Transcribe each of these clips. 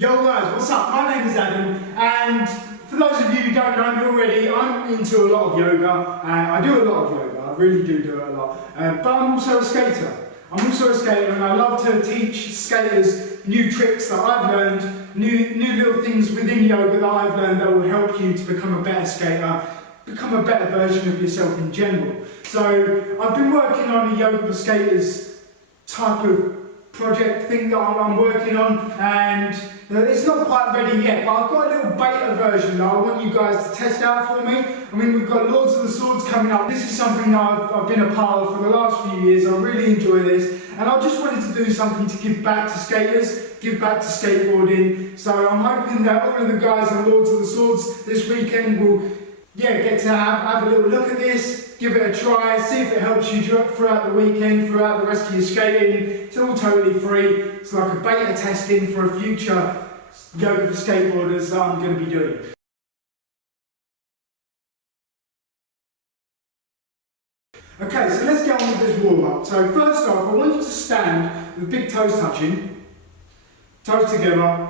Yo guys, what's up? My name is Adam, and for those of you who don't know me already, I'm into a lot of yoga. I do a lot of yoga, I really do it a lot. But I'm also a skater. And I love to teach skaters new tricks that I've learned, new little things within yoga that I've learned that will help you to become a better skater, become a better version of yourself in general. So I've been working on a yoga for skaters type of project thing that I'm working on, and it's not quite ready yet, but I've got a little beta version that I want you guys to test out for me. I mean, we've got Lords of the Swords coming up. This is something that I've been a part of for the last few years. I really enjoy this, and I just wanted to do something to give back to skaters, give back to skateboarding. So I'm hoping that all of the guys on Lords of the Swords this weekend will get to have a little look at this, give it a try, see if it helps you throughout the weekend, throughout the rest of your skating. It's all totally free. It's like a beta testing for a future yoga for skateboarders that I'm going to be doing. Okay, so let's get on with this warm up. So first off, I want you to stand with big toes touching, toes together.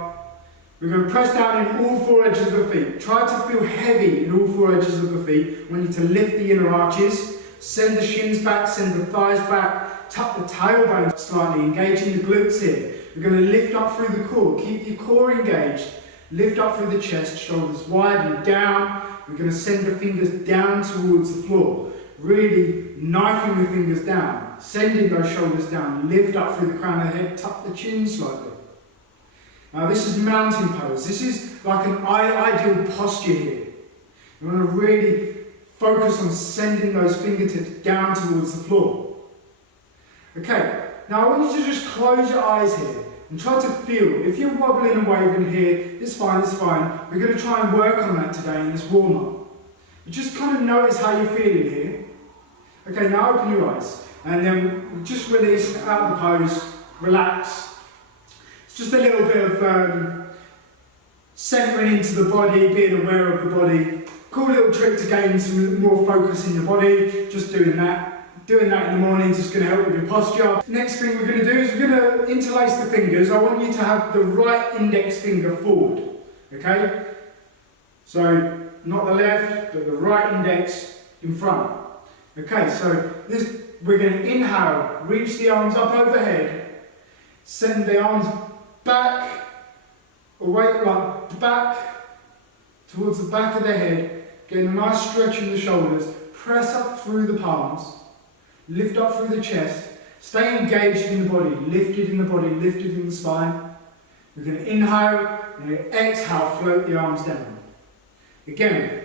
We're going to press down in all four edges of the feet. Try to feel heavy in all four edges of the feet. I want you to lift the inner arches, send the shins back, send the thighs back, tuck the tailbone slightly, engaging the glutes here. We're going to lift up through the core, keep your core engaged, lift up through the chest, shoulders wide and down. We're going to send the fingers down towards the floor, really knifing the fingers down, sending those shoulders down, lift up through the crown of the head, tuck the chin slightly. Now this is mountain pose. This is like an ideal posture here. You want to really focus on sending those fingertips down towards the floor. Okay, now I want you to just close your eyes here and try to feel. If you're wobbling and waving here, it's fine, it's fine. We're going to try and work on that today in this warm-up. You just kind of notice how you're feeling here. Okay, now open your eyes and then just release out of the pose, relax. Just a little bit of centering into the body, being aware of the body. Cool little trick to gain some more focus in your body. Just doing that. Doing that in the morning is just going to help with your posture. Next thing we're going to do is we're going to interlace the fingers. I want you to have the right index finger forward. Okay? So not the left, but the right index in front. Okay, so we're going to inhale, reach the arms up overhead, send the arms back, away, like back, towards the back of the head, getting a nice stretch in the shoulders, press up through the palms, lift up through the chest, stay engaged in the body, lifted in the body, lifted in the spine. We're going to inhale, and exhale, float the arms down. Again,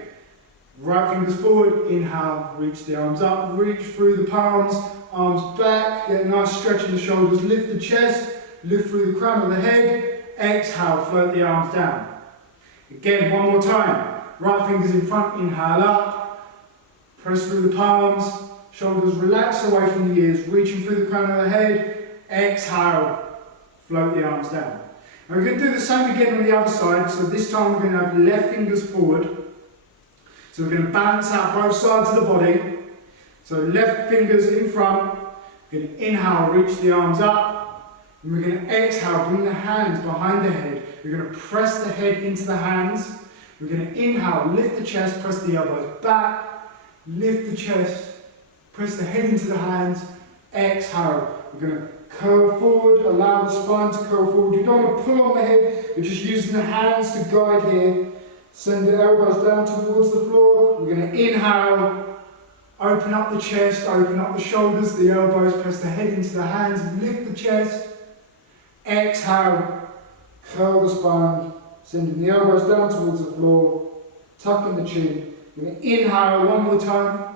right fingers forward, inhale, reach the arms up, reach through the palms, arms back, get a nice stretch in the shoulders, lift the chest, lift through the crown of the head, exhale, float the arms down. Again, one more time. Right fingers in front, inhale up, press through the palms, shoulders relax away from the ears, reaching through the crown of the head, exhale, float the arms down. Now we're going to do the same again on the other side, so this time we're going to have left fingers forward. So we're going to balance out both sides of the body. So left fingers in front, we're going to inhale, reach the arms up. And we're going to exhale, bring the hands behind the head. We're going to press the head into the hands. We're going to inhale, lift the chest, press the elbows back, lift the chest, press the head into the hands, exhale. We're going to curl forward, allow the spine to curl forward. You don't want to pull on the head, you're just using the hands to guide here. Send the elbows down towards the floor. We're going to inhale, open up the chest, open up the shoulders, the elbows, press the head into the hands, lift the chest. Exhale, curl the spine, sending the elbows down towards the floor, tucking the chin. We're going to inhale one more time,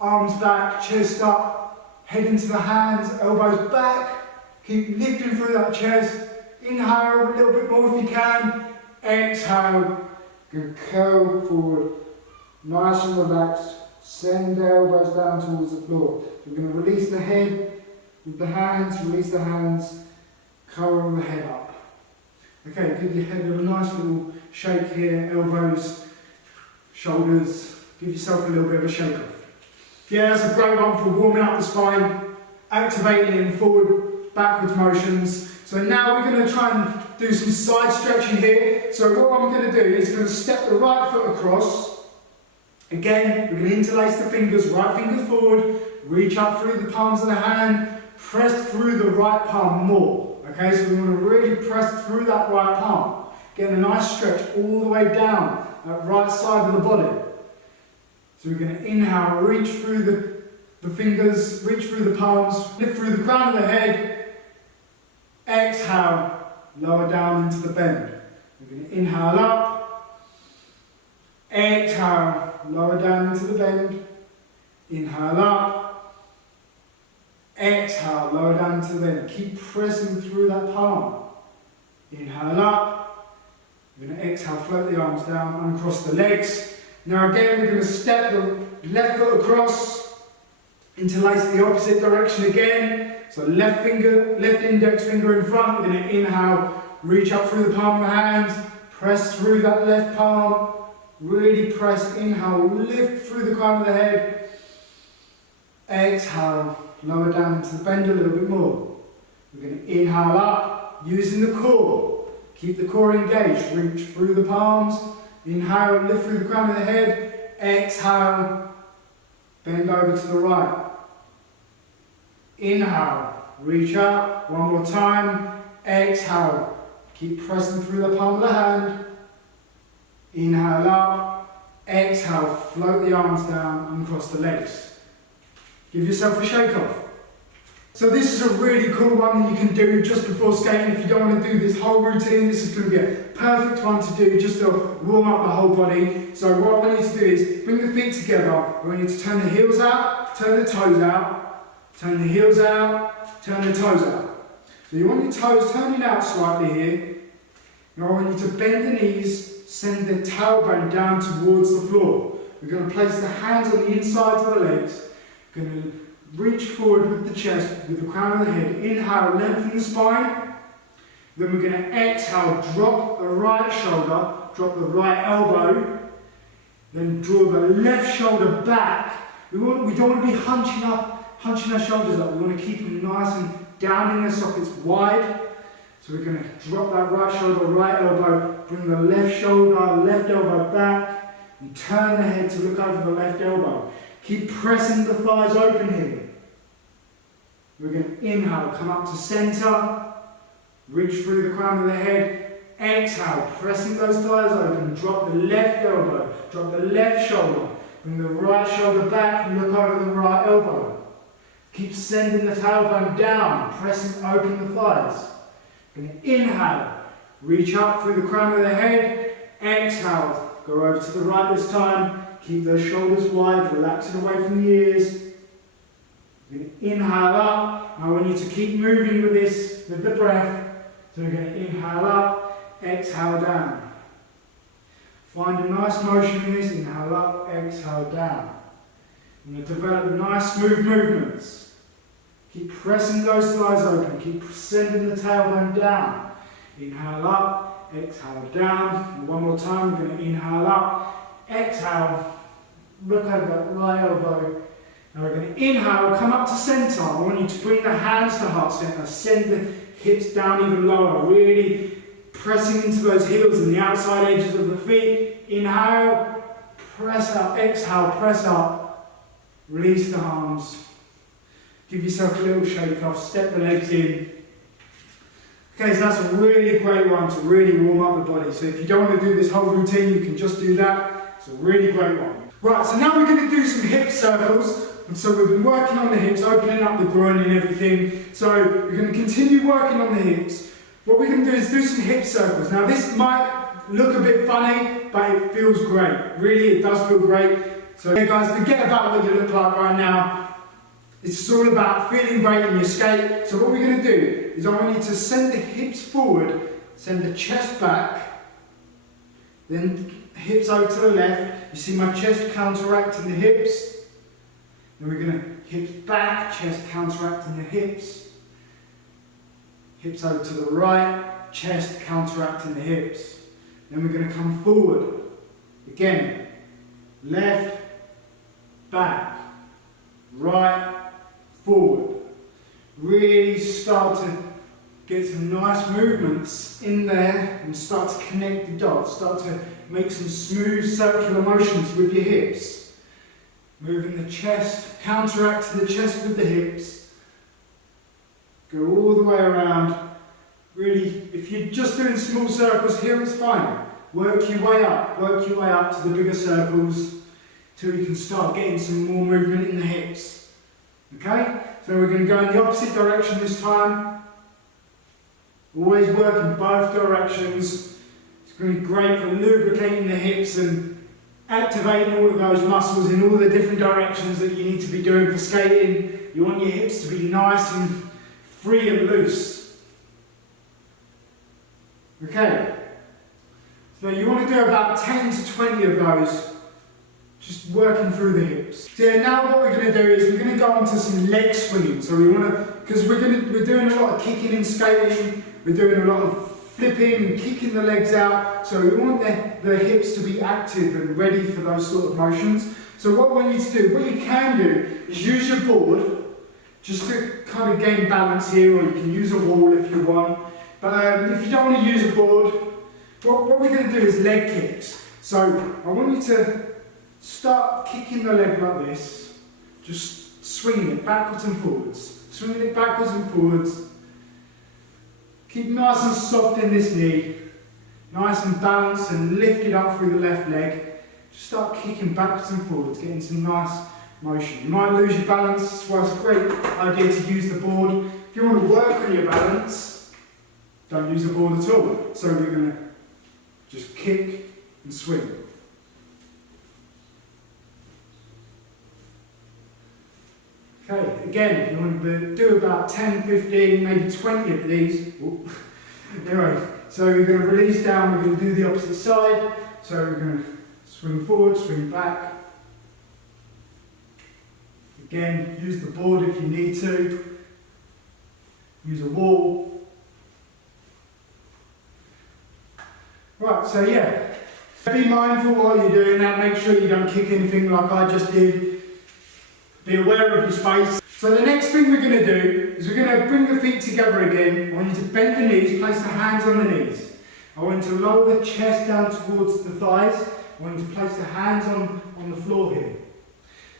arms back, chest up, head into the hands, elbows back, keep lifting through that chest. Inhale a little bit more if you can, exhale, going to curl forward, nice and relaxed, send the elbows down towards the floor. We're going to release the head with the hands, release the hands, curl the head up. Okay, give your head a nice little shake here, elbows, shoulders, give yourself a little bit of a shake off. Yeah, that's a great one for warming up the spine, activating in forward, backwards motions. So now we're going to try and do some side stretching here. So what I'm going to do is going to step the right foot across. Again, we're going to interlace the fingers, right fingers forward, reach up through the palms of the hand, press through the right palm more. Okay, so we want to really press through that right palm. Getting a nice stretch all the way down that right side of the body. So we're going to inhale, reach through the fingers, reach through the palms, lift through the crown of the head. Exhale, lower down into the bend. We're going to inhale up. Exhale, lower down into the bend. Inhale up. Exhale, lower down into the bend. Keep pressing through that palm. Inhale up. We're going to exhale, float the arms down, uncross the legs. Now again, we're going to step the left foot across, interlace the opposite direction again. So left index finger in front. We're going to inhale, reach up through the palm of the hand, press through that left palm, really press, inhale, lift through the crown of the head. Exhale, lower down into the bend a little bit more. We're going to inhale up, using the core. Keep the core engaged, reach through the palms. Inhale, lift through the crown of the head. Exhale, bend over to the right. Inhale, reach up. One more time. Exhale, keep pressing through the palm of the hand. Inhale up. Exhale, float the arms down, uncross the legs. Give yourself a shake off. So this is a really cool one that you can do just before skating. If you don't want to do this whole routine, this is going to be a perfect one to do just to warm up the whole body. So what I want you to do is bring the feet together. I want you to turn the heels out, turn the toes out, turn the heels out, turn the toes out. So you want your toes turning out slightly here. Now I want you to bend the knees, send the tailbone down towards the floor. We're going to place the hands on the insides of the legs. We're going to reach forward with the chest, with the crown of the head. Inhale, lengthen the spine. Then we're going to exhale, drop the right shoulder, drop the right elbow. Then draw the left shoulder back. We don't want to be hunching our shoulders up. We want to keep them nice and down in their sockets, wide. So we're going to drop that right shoulder, right elbow, bring the left shoulder, left elbow back, and turn the head to look over the left elbow. Keep pressing the thighs open here. We're going to inhale, come up to center, reach through the crown of the head. Exhale, pressing those thighs open, drop the left elbow, drop the left shoulder, bring the right shoulder back and look over the right elbow. Keep sending the tailbone down, pressing open the thighs. We're going to inhale, reach up through the crown of the head. Exhale, go over to the right this time. Keep those shoulders wide, relaxing away from the ears. We're going to inhale up. I want you to keep moving with this, with the breath. So we're going to inhale up, exhale down. Find a nice motion in this. Inhale up, exhale down. I'm going to develop nice smooth movements. Keep pressing those thighs open. Keep sending the tailbone down. Inhale up, exhale down. And one more time, we're going to inhale up, exhale. Look over that right elbow. Now we're going to inhale, come up to center. I want you to bring the hands to heart center. Send the hips down even lower. Really pressing into those heels and the outside edges of the feet. Inhale, press up. Exhale, press up. Release the arms. Give yourself a little shake off. Step the legs in. Okay, so that's a really great one to really warm up the body. So if you don't want to do this whole routine, you can just do that. It's a really great one. Right, so now we're going to do some hip circles. And so we've been working on the hips, opening up the groin and everything. So we're going to continue working on the hips. What we're going to do is do some hip circles. Now this might look a bit funny, but it feels great. Really, it does feel great. So yeah, guys, forget about what you look like right now. It's all about feeling great in your skate. So what we're going to do is I want you to send the hips forward, send the chest back, then hips over to the left. You see my chest counteracting the hips. Then we're going to hips back, chest counteracting the hips. Hips over to the right, chest counteracting the hips. Then we're going to come forward. Again, left, back, right, forward. Really start to Get some nice movements in there and start to connect the dots. Start to make some smooth circular motions with your hips. Moving the chest, counteract the chest with the hips. Go all the way around. Really, if you're just doing small circles here, it's fine. Work your way up to the bigger circles till you can start getting some more movement in the hips. Okay? So we're going to go in the opposite direction this time. Always work in both directions. It's going to be great for lubricating the hips and activating all of those muscles in all the different directions that you need to be doing for skating. You want your hips to be nice and free and loose. Okay. So you want to do about 10 to 20 of those, just working through the hips. So yeah, now what we're going to do is we're going to go on to some leg swinging. So we want to, because we're doing a lot of kicking in skating, we're doing a lot of flipping and kicking the legs out. So we want the hips to be active and ready for those sort of motions. So what we need to do, what you can do is use your board just to kind of gain balance here, or you can use a wall if you want. But if you don't want to use a board, what we're going to do is leg kicks. So I want you to start kicking the leg like this, just swinging it backwards and forwards. Swinging it backwards and forwards. Keep nice and soft in this knee, nice and balanced and lifted up through the left leg. Just start kicking backwards and forwards, getting some nice motion. You might lose your balance, that's why it's a great idea to use the board. If you want to work on your balance, don't use the board at all. So we're going to just kick and swing. Okay, again, you want to do about 10, 15, maybe 20 of these. Ooh. Anyway, so we're going to release down, we're going to do the opposite side. So we're going to swing forward, swing back. Again, use the board if you need to. Use a wall. Right, so yeah, be mindful while you're doing that. Make sure you don't kick anything like I just did. Be aware of your space. So the next thing we're going to do is we're going to bring the feet together again. I want you to bend the knees, place the hands on the knees. I want you to lower the chest down towards the thighs. I want you to place the hands on the floor here.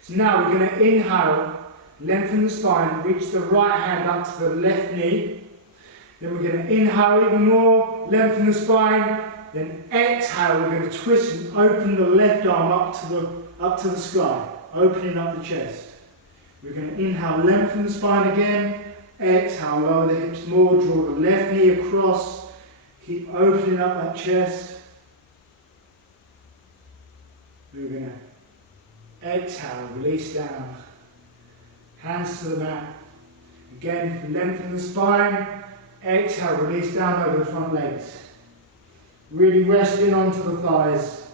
So now we're going to inhale, lengthen the spine, reach the right hand up to the left knee. Then we're going to inhale even more, lengthen the spine. Then exhale, we're going to twist and open the left arm up to the sky, opening up the chest. We're going to inhale, lengthen the spine again. Exhale, lower the hips more, draw the left knee across. Keep opening up that chest. We're going to exhale, release down. Hands to the mat. Again, lengthen the spine. Exhale, release down over the front legs. Really resting onto the thighs.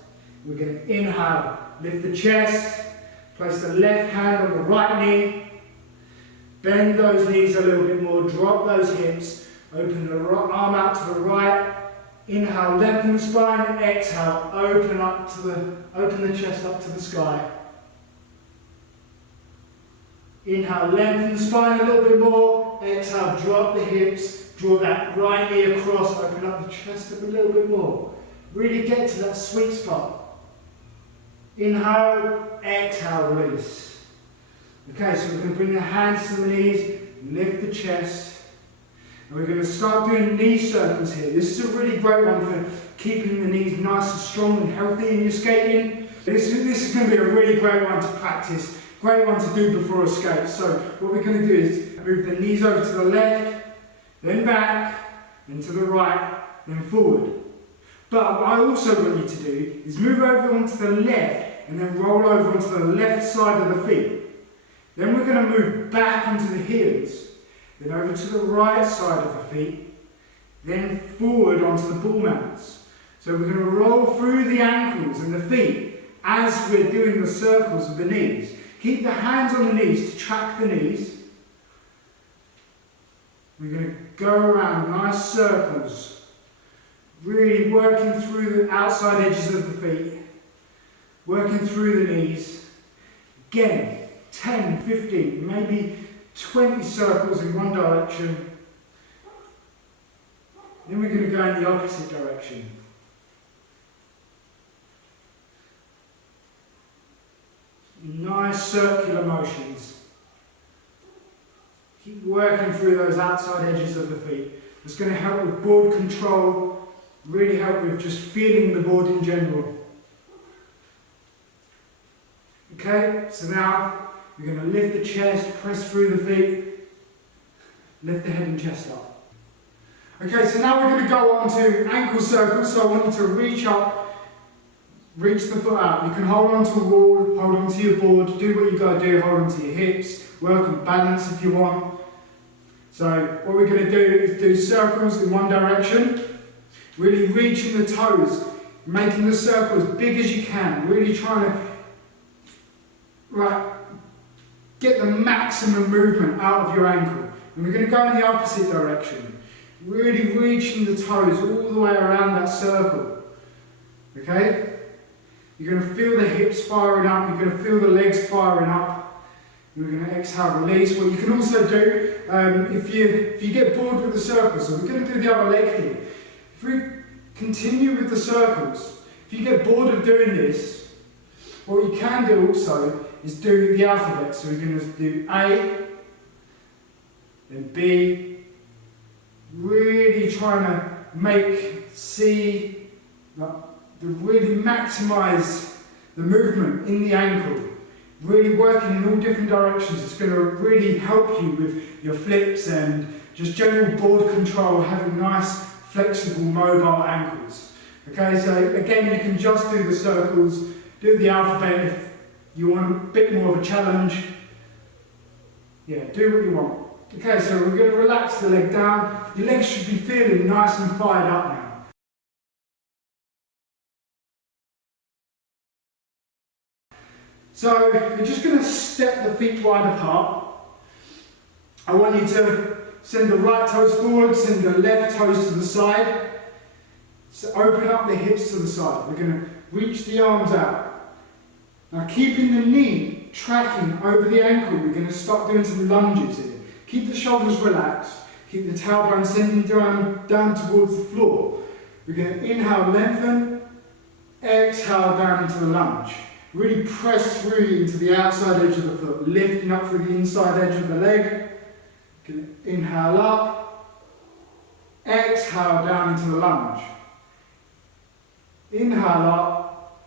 We're going to inhale, lift the chest. Place the left hand on the right knee. Bend those knees a little bit more. Drop those hips. Open the arm out to the right. Inhale, lengthen the spine. Exhale, open the chest up to the sky. Inhale, lengthen the spine a little bit more. Exhale, drop the hips. Draw that right knee across. Open up the chest up a little bit more. Really get to that sweet spot. Inhale, exhale, release. Okay, so we're going to bring the hands to the knees, lift the chest. And we're going to start doing knee circles here. This is a really great one for keeping the knees nice and strong and healthy in your skating. This is going to be a really great one to practice. Great one to do before a skate. So what we're going to do is move the knees over to the left, then back, then to the right, then forward. But what I also want you to do is move over onto the left and then roll over onto the left side of the feet. Then we're going to move back onto the heels, then over to the right side of the feet, then forward onto the ball mounts. So we're going to roll through the ankles and the feet as we're doing the circles of the knees. Keep the hands on the knees to track the knees. We're going to go around nice circles. Really working through the outside edges of the feet, working through the knees. Again, 10, 15, maybe 20 circles in one direction. Then we're going to go in the opposite direction. Nice circular motions. Keep working through those outside edges of the feet. It's going to help with board control, really help with just feeling the board in general. Okay, so now you're going to lift the chest, press through the feet, lift the head and chest up. Okay, so now we're going to go on to ankle circles, so I want you to reach up, reach the foot out. You can hold on to a wall, hold on to your board, do what you got to do, hold on to your hips, work on balance if you want. So what we're going to do is do circles in one direction, really reaching the toes, making the circle as big as you can, really trying to get the maximum movement out of your ankle. And we're going to go in the opposite direction, really reaching the toes all the way around that circle. Okay? You're going to feel the hips firing up, you're going to feel the legs firing up. And we're going to exhale, release. What you can also do, if you get bored with the circles, so we're going to do the other leg here. If we continue with the circles, if you get bored of doing this, what you can do also is do the alphabet. So we're going to do A, then B, really trying to make C, really maximise the movement in the ankle. Really working in all different directions. It's going to really help you with your flips and just general board control, having nice, flexible, mobile ankles. Okay, so again, you can just do the circles, do the alphabet if you want a bit more of a challenge. Yeah, do what you want. Okay, so we're going to relax the leg down. Your legs should be feeling nice and fired up now. So you're just going to step the feet wide apart. I want you to send the right toes forward, send the left toes to the side. So open up the hips to the side. We're going to reach the arms out. Now keeping the knee tracking over the ankle, we're going to start doing some lunges here. Keep the shoulders relaxed. Keep the tailbone sending down towards the floor. We're going to inhale, lengthen. Exhale down into the lunge. Really press through into the outside edge of the foot, lifting up through the inside edge of the leg. Inhale up, exhale down into the lunge. Inhale up,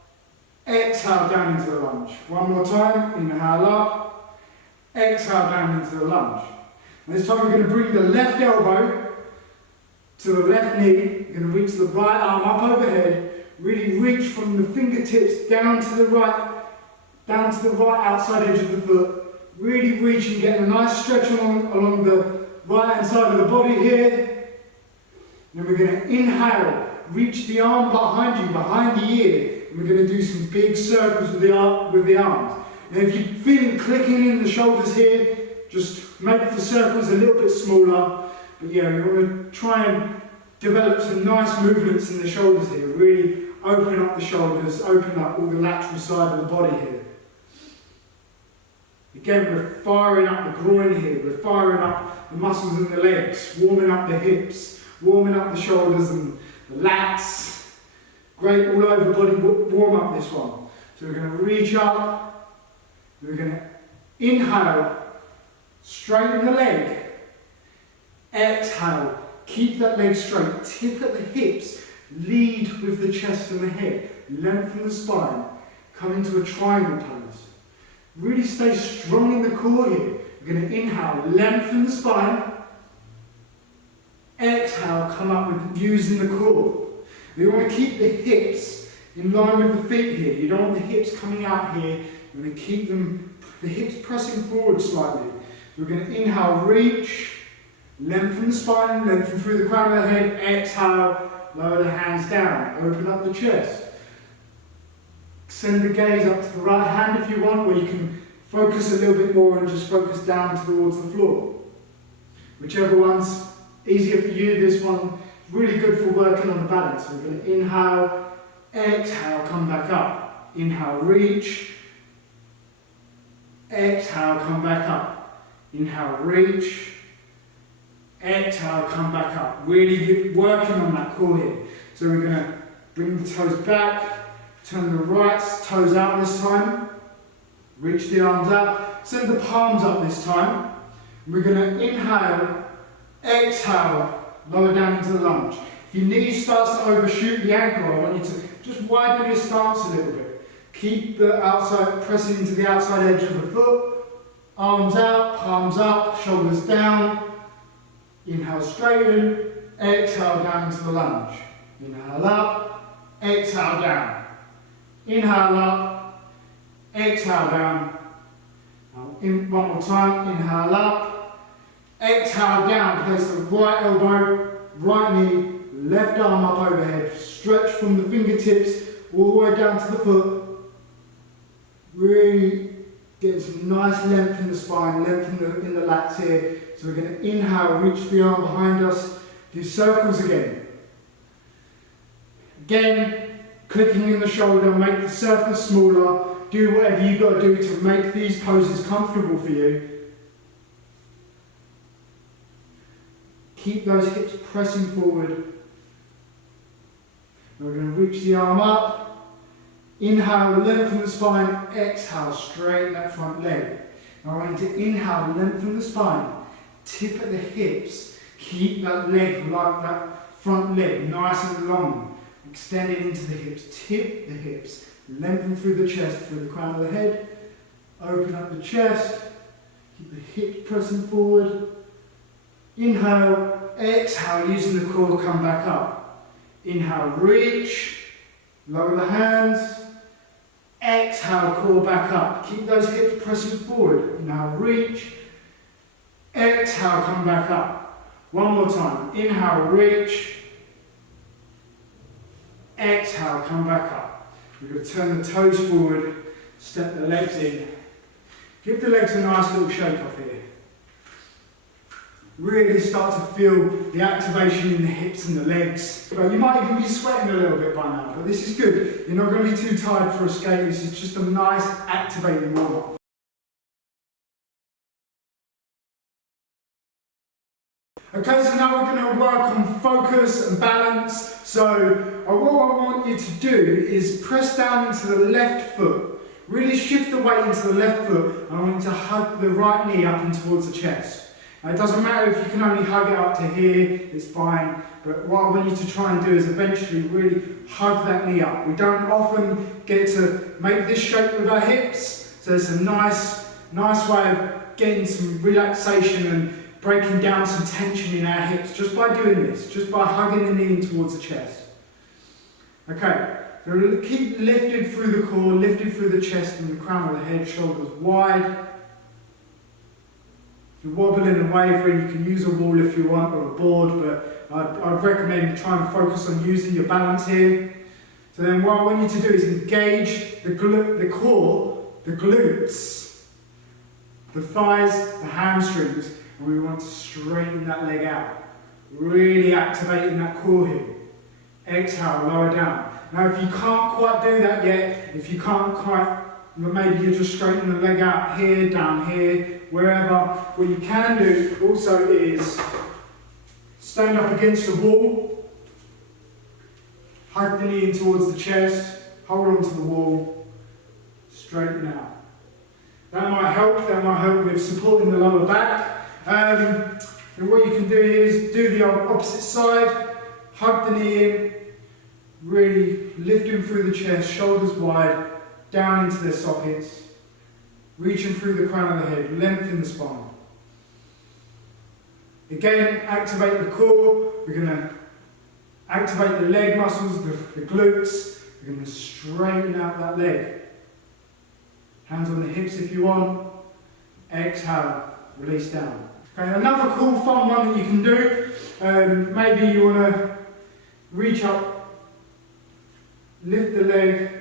exhale down into the lunge. One more time, inhale up, exhale down into the lunge. And this time we're going to bring the left elbow to the left knee. You're going to reach the right arm up overhead. Really reach from the fingertips down to the right outside edge of the foot. Really reach and get a nice stretch along the right hand side of the body here. Then we're going to inhale, reach the arm behind you, behind the ear. And we're going to do some big circles with the arms. Now if you're feeling clicking in the shoulders here, just make the circles a little bit smaller. But yeah, we want to try and develop some nice movements in the shoulders here. Really open up the shoulders, open up all the lateral side of the body here. Again, we're firing up the groin here. We're firing up the muscles in the legs, warming up the hips, warming up the shoulders and the lats. Great, all over the body, warm up this one. So we're going to reach up. We're going to inhale, straighten the leg. Exhale, keep that leg straight, tip at the hips. Lead with the chest and the head. Lengthen the spine. Come into a triangle pose. Really stay strong in the core here. We're going to inhale, lengthen the spine. Exhale, come up with using the core. We want to keep the hips in line with the feet here. You don't want the hips coming out here. You want to keep the hips pressing forward slightly. So we're going to inhale, reach. Lengthen the spine, lengthen through the crown of the head. Exhale. Lower the hands down, open up the chest. Send the gaze up to the right hand if you want, or you can focus a little bit more and just focus down towards the floor. Whichever one's easier for you, this one is really good for working on the balance. So we're going to inhale, exhale, come back up. Inhale, reach. Exhale, come back up. Inhale, reach. exhale, come back up. Really working on that core here. So we're going to bring the toes back, turn the right toes out this time, reach the arms out, send the palms up this time. We're going to inhale, exhale, lower down into the lunge. If your knee starts to overshoot the ankle, I want you to just widen your stance a little bit. Keep the outside, pressing into the outside edge of the foot, arms out, palms up, shoulders down. Inhale, straighten, exhale down into the lunge. Inhale up, exhale down. Inhale up, exhale down. Now, one more time, inhale up, exhale down. Place the right elbow, right knee, left arm up overhead. Stretch from the fingertips all the way down to the foot. Really get some nice length in the spine, length in the lats here. So we're going to inhale, reach the arm behind us, do circles again. Again, clicking in the shoulder, make the circle smaller. Do whatever you've got to do to make these poses comfortable for you. Keep those hips pressing forward. And we're going to reach the arm up. Inhale, lengthen the spine. Exhale, straighten that front leg. Now I want you to inhale, lengthen the spine. Tip at the hips. Keep that leg, like that front leg, nice and long. Extend it into the hips. Tip the hips. Lengthen through the chest, through the crown of the head. Open up the chest. Keep the hips pressing forward. Inhale, exhale, using the core, come back up. Inhale, reach. Lower the hands. Exhale, core back up. Keep those hips pressing forward. Inhale, reach. Exhale, come back up. One more time. Inhale, reach. Exhale, come back up. We're going to turn the toes forward, step the legs in. Give the legs a nice little shake off here. Really start to feel the activation in the hips and the legs. You might even be sweating a little bit by now, but this is good. You're not going to be too tired for a skate. This is just a nice activating warm-up. Okay, so now we're going to work on focus and balance. So what I want you to do is press down into the left foot. Really shift the weight into the left foot, and I want you to hug the right knee up and towards the chest. Now, it doesn't matter if you can only hug it up to here, it's fine. But what I want you to try and do is eventually really hug that knee up. We don't often get to make this shape with our hips, so it's a nice way of getting some relaxation and breaking down some tension in our hips just by doing this, just by hugging the knee in towards the chest. Okay, so keep lifted through the core, lifted through the chest and the crown of the head, shoulders wide. If you're wobbling and wavering, you can use a wall if you want, or a board, but I'd recommend trying to focus on using your balance here. So then what I want you to do is engage the core, the glutes, the thighs, the hamstrings, and we want to straighten that leg out. Really activating that core here. Exhale, lower down. Now if you can't quite do that yet, if you can't quite, maybe you just straighten the leg out here, down here, wherever. What you can do also is stand up against the wall, hug the knee in towards the chest, hold on to the wall, straighten out. That might help with supporting the lower back. And what you can do is do the opposite side, hug the knee in, really lifting through the chest, shoulders wide, down into their sockets, reaching through the crown of the head, lengthen the spine. Again, activate the core. We're going to activate the leg muscles, the glutes. We're going to straighten out that leg. Hands on the hips if you want. Exhale, release down. Okay, another cool fun one that you can do, maybe you want to reach up, lift the leg,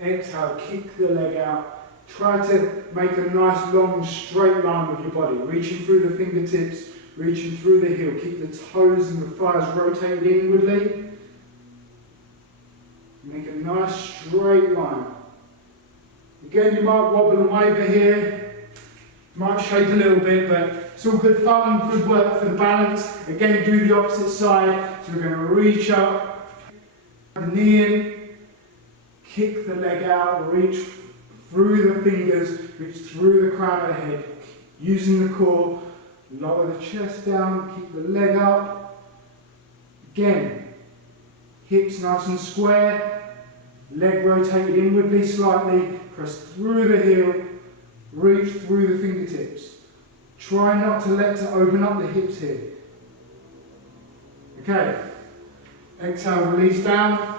exhale, kick the leg out. Try to make a nice long straight line with your body, reaching through the fingertips, reaching through the heel. Keep the toes and the thighs rotated inwardly. Make a nice straight line. Again, you might wobble and waver here. Might shake a little bit, but it's all good fun, good work for the balance. Again, do the opposite side. So we're going to reach up, the knee in, kick the leg out, reach through the fingers, reach through the crown of the head, using the core, lower the chest down, keep the leg up. Again, hips nice and square, leg rotated inwardly slightly, press through the heel, reach through the fingertips. Try not to let to open up the hips here. Okay, exhale, release down.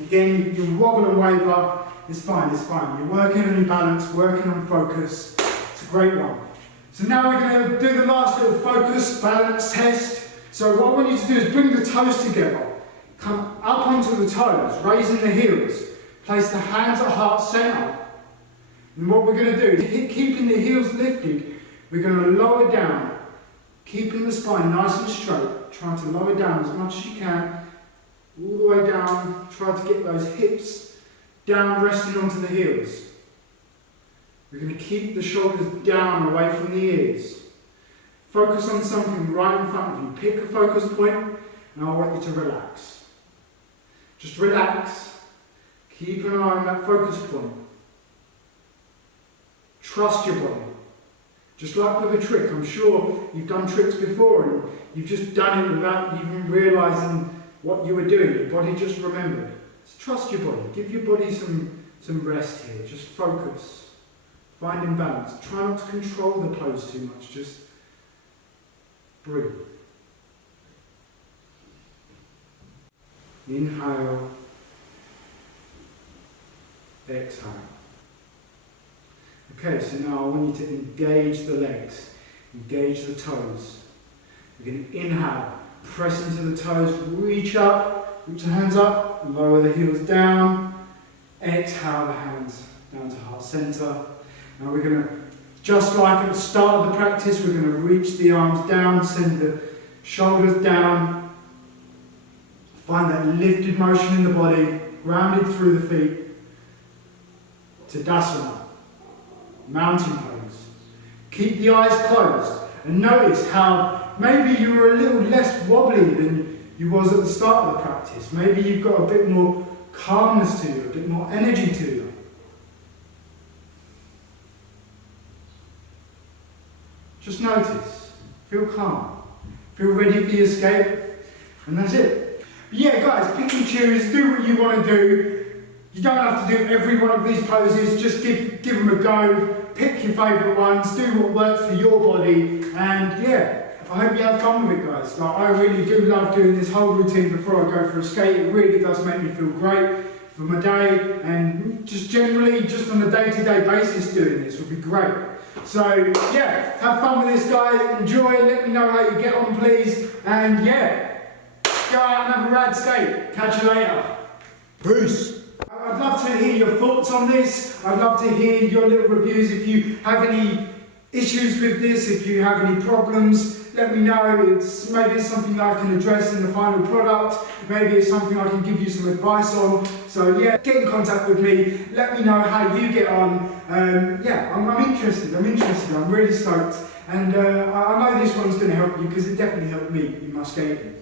Again, you can wobble and waver, it's fine, it's fine. You're working on your balance, working on focus. It's a great one. So now we're going to do the last little focus balance test. So what I want you to do is bring the toes together. Come up onto the toes, raising the heels. Place the hands at heart center. And what we're going to do is, keeping the heels lifted, we're going to lower down, keeping the spine nice and straight, trying to lower down as much as you can, all the way down, try to get those hips down, resting onto the heels. We're going to keep the shoulders down, away from the ears. Focus on something right in front of you. Pick a focus point, and I want you to relax. Just relax. Keep an eye on that focus point. Trust your body. Just like with a trick, I'm sure you've done tricks before and you've just done it without even realising what you were doing. Your body just remembered. So trust your body. Give your body some rest here. Just focus. Finding balance. Try not to control the pose too much. Just breathe. Inhale. Exhale. Okay, so now I want you to engage the legs, engage the toes. We're going to inhale, press into the toes, reach up, reach the hands up, lower the heels down. Exhale the hands down to heart center. Now we're going to, just like at the start of the practice, we're going to reach the arms down, send the shoulders down. Find that lifted motion in the body, grounded through the feet. Tadasana. Mountain pose. Keep the eyes closed and notice how maybe you were a little less wobbly than you was at the start of the practice. Maybe you've got a bit more calmness to you, a bit more energy to you. Just notice. Feel calm. Feel ready for your escape. And that's it. But yeah, guys, pick and choose. Do what you want to do. You don't have to do every one of these poses, just give them a go, pick your favourite ones, do what works for your body, and yeah, I hope you have fun with it, guys. Like, I really do love doing this whole routine before I go for a skate. It really does make me feel great for my day, and just generally, just on a day-to-day basis doing this would be great. So yeah, have fun with this, guys, enjoy, let me know how you get on, please, and yeah, go out and have a rad skate. Catch you later. Peace. I'd love to hear your thoughts on this. I'd love to hear your little reviews. If you have any issues with this, if you have any problems, let me know. Maybe it's something I can address in the final product. Maybe it's something I can give you some advice on. So yeah, get in contact with me. Let me know how you get on. Yeah, I'm interested. I'm really stoked. And I know this one's going to help you because it definitely helped me in my skating.